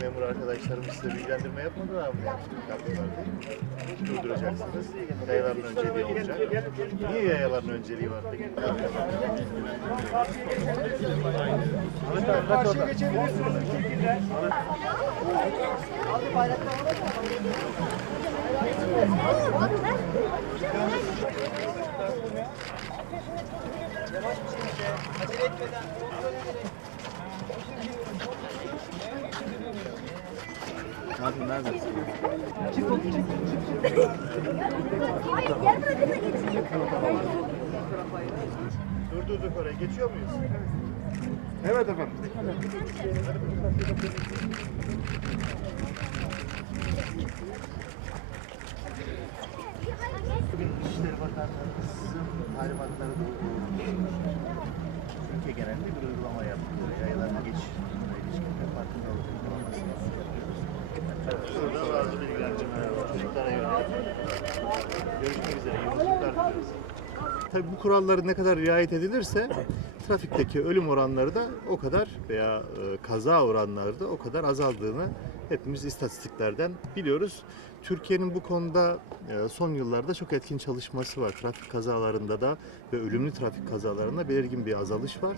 memur arkadaşlarımız size bilgilendirme yapmadılar mı? Yaptılar değil mi? Durduracaksınız. Yayaların önceliği olacak. Niye yayaların önceliği var peki? Karşıya geçebilirsiniz bu şekilde. Abi neredesin? Gel bırakın da geçeyim. Durdurduk oraya. Geçiyor muyuz? Evet efendim. Bugün İçişleri Bakanlığımızın talimatları doğrultusunda ülke genelinde bir uygulama yapılıyor. Tabii bu kurallara ne kadar riayet edilirse trafikteki ölüm oranları da o kadar veya e, kaza oranları da o kadar azaldığını hepimiz istatistiklerden biliyoruz. Türkiye'nin bu konuda e, son yıllarda çok etkin çalışması var. Trafik kazalarında da ve ölümlü trafik kazalarında belirgin bir azalış var.